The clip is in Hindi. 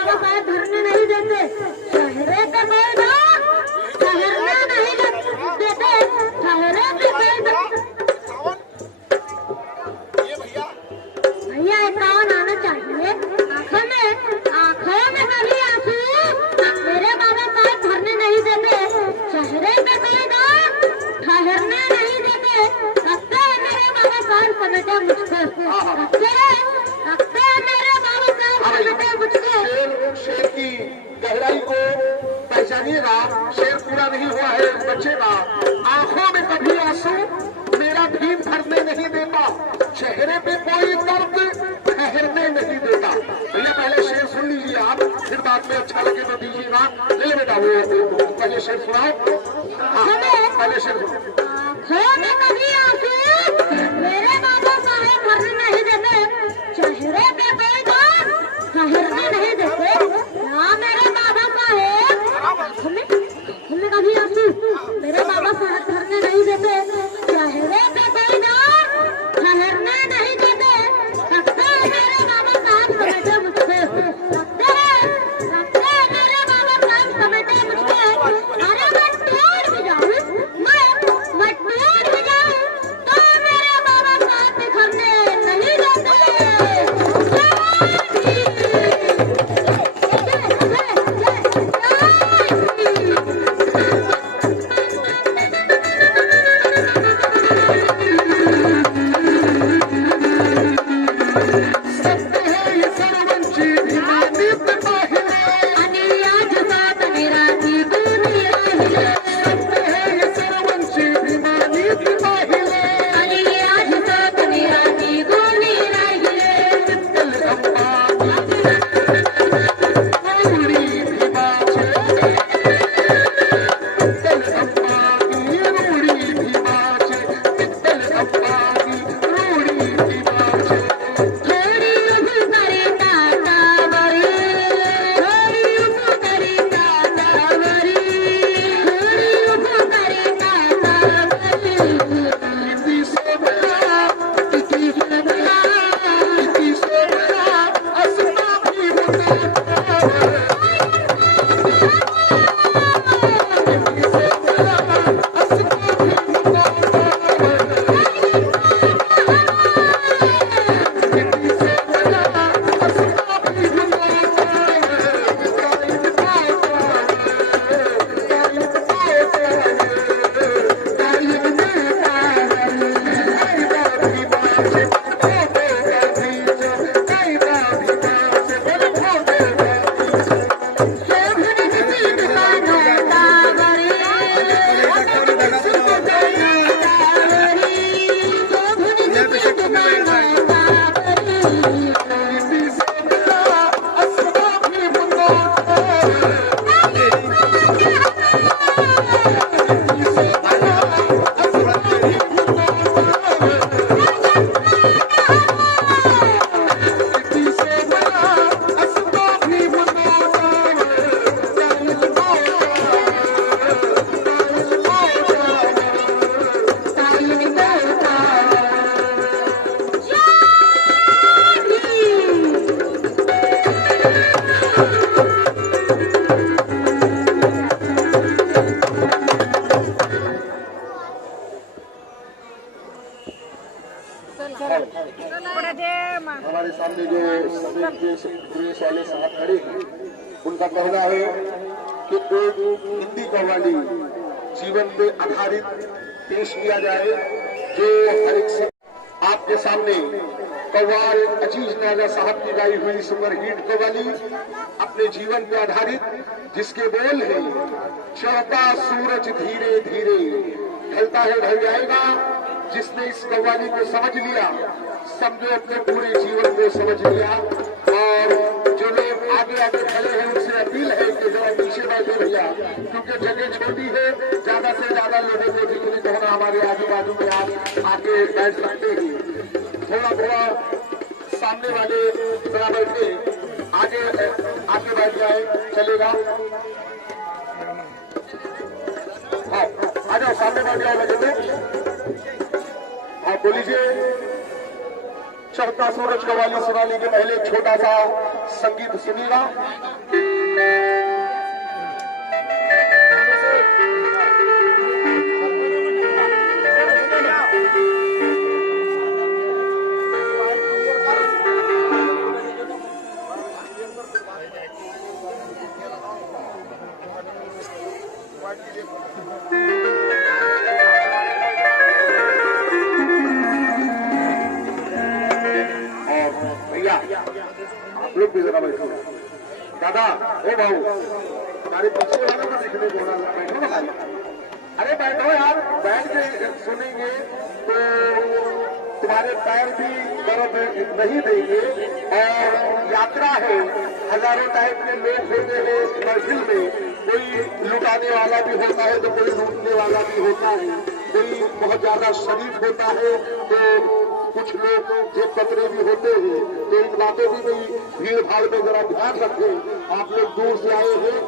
बाबा साहब धरने नहीं देते, चेहरे पे कोई दाग ठहरने नहीं देते, चेहरे पे कोई दाग। भैया एक कान आना चाहिए, आंखों में कभी आंसू मेरे बाबा साहब धरने नहीं देते, चेहरे पे कोई दाग ठहरने नहीं देते, रखते मेरे बाबा साहब समेटे मुझको, रखते मेरे बाबा साहब समेटे मुझको। शेर की गहराई को पहचानिएगा, शेर पूरा नहीं हुआ है बच्चे का। आंखों में कभी आंसू मेरा भीम भरने नहीं देता, चेहरे पे कोई दर्द ठहरने नहीं देता। भैया पहले शेर सुन लीजिए आप, फिर बाद में अच्छा लगे तो दीजिएगा। ले बेटा वो पहले शेर सुनाओ। हाँ पहले शेर सुनाओ। कभी आंसू मेरे बाबा साहब भरने नहीं देते, चेहरे पे कोई दाग ठहरने नहीं देते, ना मेरे बाबा साहब हमें कभी आंसू मेरे बाबा साहब भरने नहीं देते, चेहरे पे कोई दाग ठहरने नहीं देते, रखते मेरे बाबा साहब समेटे मुझको, रखते मेरे बाबा साहब समेटे मुझको। अरे मैं टूट भी जाऊं, मैं टूट भी जाऊं तो मेरे बाबा साहब बिखरने नहीं देते। हमारे सामने जो पुलिस वाले साहब खड़े हैं, उनका कहना है कि एक हिंदी कव्वाली जीवन पे आधारित पेश किया जाए, जो हर एक से आपके सामने कव्वाल अजीज नाजा साहब की गाई हुई सुपरहिट कव्वाली अपने जीवन पे आधारित, जिसके बोल है चढ़ता सूरज धीरे धीरे ढलता है ढल जाएगा। जिसने इस कव्वाली को समझ लिया, समझो अपने पूरे जीवन को समझ लिया। और जो लोग आगे आगे खड़े हैं उनसे अपील है कि जरा पीछे बैठे भैया, क्योंकि जगह छोटी है, ज्यादा से ज्यादा लोगों को जितनी होना हमारे आजू बाजू में आप आके बैठ सकते हैं। थोड़ा थोड़ा सामने वाले जरा बैठे आगे बैठ जाए, चलेगा। हाँ आ जाओ, सामने बैठ जाओ लगे। आप बोलीजिए। चढ़ता सूरज कव्वाली सुनाने के पहले छोटा सा संगीत सुनिएगा। आप लोग भी जरा बैठो। दादा ओ भाऊ, हमारे पीछे वाले को देखने को ना बैठो ना। अरे बैठो यार, बैठ के सुनेंगे तो तुम्हारे पैर भी दर्द नहीं देंगे। और यात्रा है, हजारों टाइप के लोग होते हैं महफिल में। कोई लुटाने वाला भी होता है तो कोई लूटने वाला भी होता है। कोई बहुत ज्यादा शरीफ होता है तो कुछ लोग जेब कतरे भी होते हैं। तो इन बातों की भी भीड़ भाड़ में जरा ध्यान रखें। आप लोग दूर से आए हैं